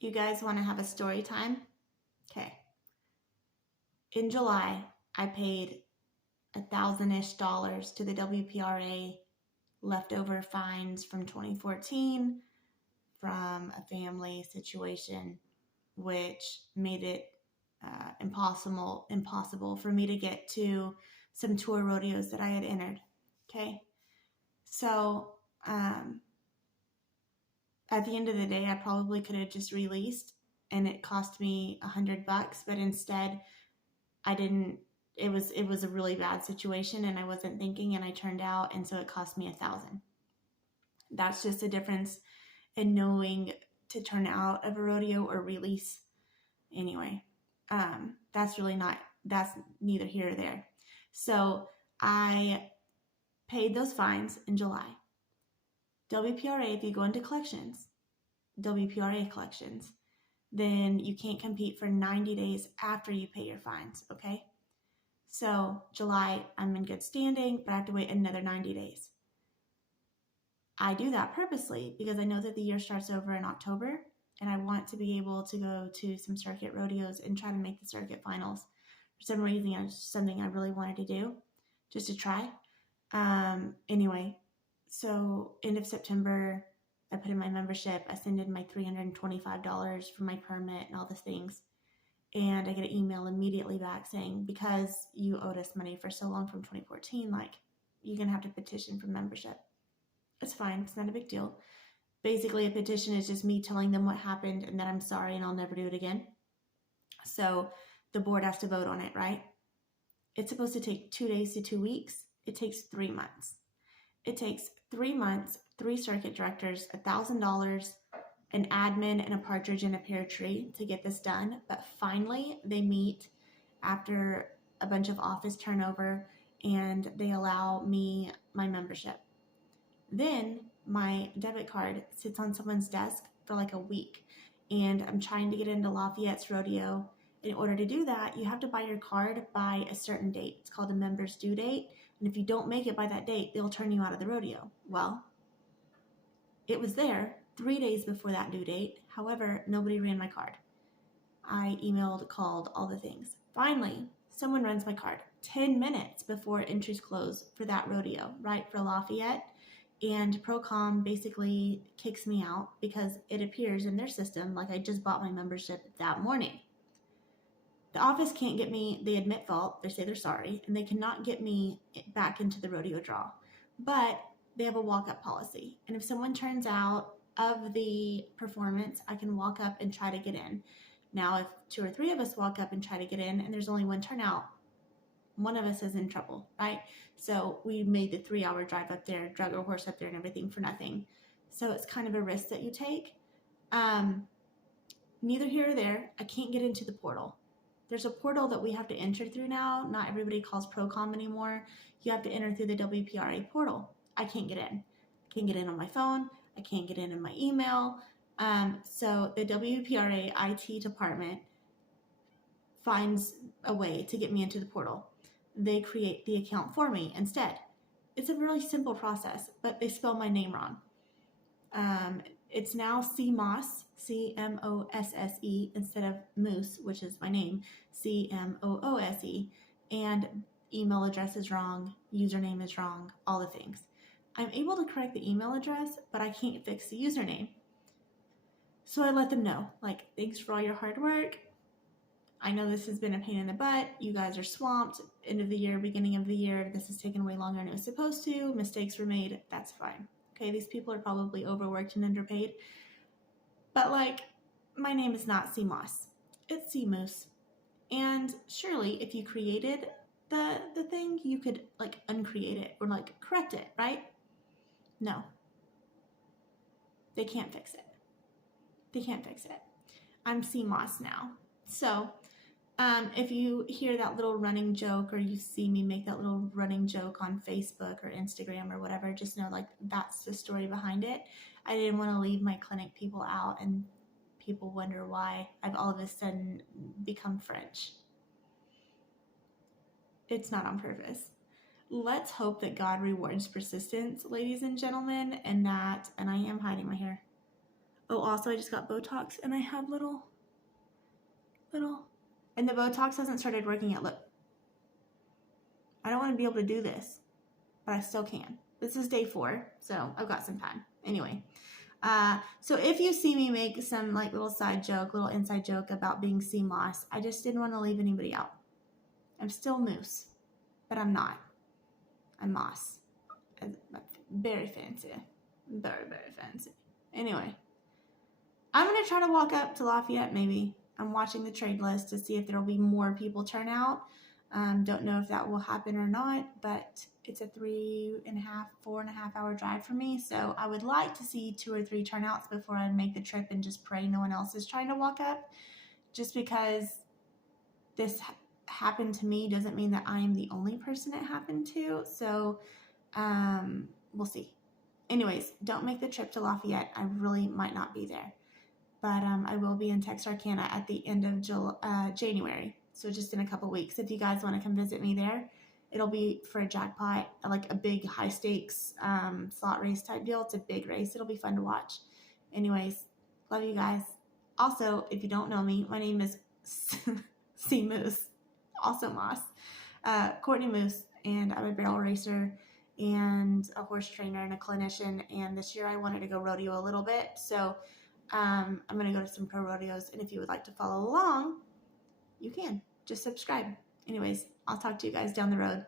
You guys want to have a story time? Okay. In July, I paid $1,000-ish to the WPRA leftover fines from 2014 from a family situation, which made it impossible for me to get to some tour rodeos that I had entered. Okay. So at the end of the day, I probably could have just released and it cost me $100, but instead I didn't. It was a really bad situation and I wasn't thinking and I turned out, and so it cost me $1,000. That's just a difference in knowing to turn out of a rodeo or release. Anyway, that's really not, that's neither here or there. So I paid those fines in July. WPRA, if you go into collections, WPRA collections, then you can't compete for 90 days after you pay your fines, okay? So July, I'm in good standing, but I have to wait another 90 days. I do that purposely because I know that the year starts over in October and I want to be able to go to some circuit rodeos and try to make the circuit finals. For some reason, it's something I really wanted to do, just to try. Anyway, so end of September, I put in my membership. I send in my $325 for my permit and all the things. And I get an email immediately back saying, because you owed us money for so long from 2014, like, you're going to have to petition for membership. It's fine. It's not a big deal. Basically, a petition is just me telling them what happened and that I'm sorry and I'll never do it again. So the board has to vote on it, right? It's supposed to take 2 days to 2 weeks. It takes 3 months. It takes 3 months, 3 circuit directors, $1,000, an admin, and a partridge in a pear tree to get this done. But finally, they meet after a bunch of office turnover and they allow me my membership. Then my debit card sits on someone's desk for like a week and I'm trying to get into Lafayette's rodeo. In order to do that, you have to buy your card by a certain date. It's called a member's due date. And if you don't make it by that date, they'll turn you out of the rodeo. Well, it was there 3 days before that due date. However, nobody ran my card. I emailed, called, all the things. Finally, someone runs my card 10 minutes before entries close for that rodeo, right, for Lafayette. And Procom basically kicks me out because it appears in their system like I just bought my membership that morning. The office can't get me, they admit fault, they say they're sorry, and they cannot get me back into the rodeo draw. But they have a walk-up policy. And if someone turns out of the performance, I can walk up and try to get in. Now, if 2 or 3 of us walk up and try to get in and there's only one turnout, one of us is in trouble, right? So we made the 3-hour drive up there, drug a horse up there and everything for nothing. So it's kind of a risk that you take. Neither here or there, I can't get into the portal. There's a portal that we have to enter through now. Not everybody calls Procom anymore. You have to enter through the WPRA portal. I can't get in. I can't get in on my phone. I can't get in my email. So the WPRA IT department finds a way to get me into the portal. They create the account for me instead. It's a really simple process, but they spell my name wrong. It's now CMOSSE, CMOSSE, instead of Moose, which is my name, CMOOSE, and email address is wrong, username is wrong, all the things. I'm able to correct the email address, but I can't fix the username. So I let them know, like, thanks for all your hard work. I know this has been a pain in the butt. You guys are swamped. End of the year, beginning of the year. This has taken way longer than it was supposed to. Mistakes were made. That's fine. Okay, these people are probably overworked and underpaid. But, like, my name is not CMOSS. It's CMoose. And surely, if you created the thing, you could, like, uncreate it or, like, correct it, right? No. They can't fix it. They can't fix it. I'm CMOSS now. So, if you hear that little running joke or you see me make that little running joke on Facebook or Instagram or whatever, just know, like, that's the story behind it. I didn't want to leave my clinic people out and people wonder why I've all of a sudden become French. It's not on purpose. Let's hope that God rewards persistence, ladies and gentlemen, and I am hiding my hair. Oh, also I just got Botox and I have little, and the Botox hasn't started working yet. Look, I don't want to be able to do this, but I still can. This is day 4, so I've got some time. Anyway, so if you see me make some like little side joke, little inside joke about being sea moss, I just didn't want to leave anybody out. I'm still moose, but I'm not. I'm moss. Very fancy. Very, very fancy. Anyway, I'm going to try to walk up to Lafayette maybe. I'm watching the trade list to see if there will be more people turn out. Don't know if that will happen or not, but it's a 4.5 hour drive for me. So I would like to see 2 or 3 turnouts before I make the trip and just pray no one else is trying to walk up. Just because this happened to me doesn't mean that I am the only person it happened to. So we'll see. Anyways, don't make the trip to Lafayette. I really might not be there. But I will be in Texarkana at the end of January. So just in a couple weeks. If you guys want to come visit me there, it'll be for a jackpot, like a big high stakes slot race type deal. It's a big race. It'll be fun to watch. Anyways, love you guys. Also, if you don't know me, my name is Sea Moose, also Moss, Courtney Moose, and I'm a barrel racer and a horse trainer and a clinician. And this year I wanted to go rodeo a little bit. So I'm going to go to some pro rodeos. And if you would like to follow along, you can. Just subscribe. Anyways, I'll talk to you guys down the road.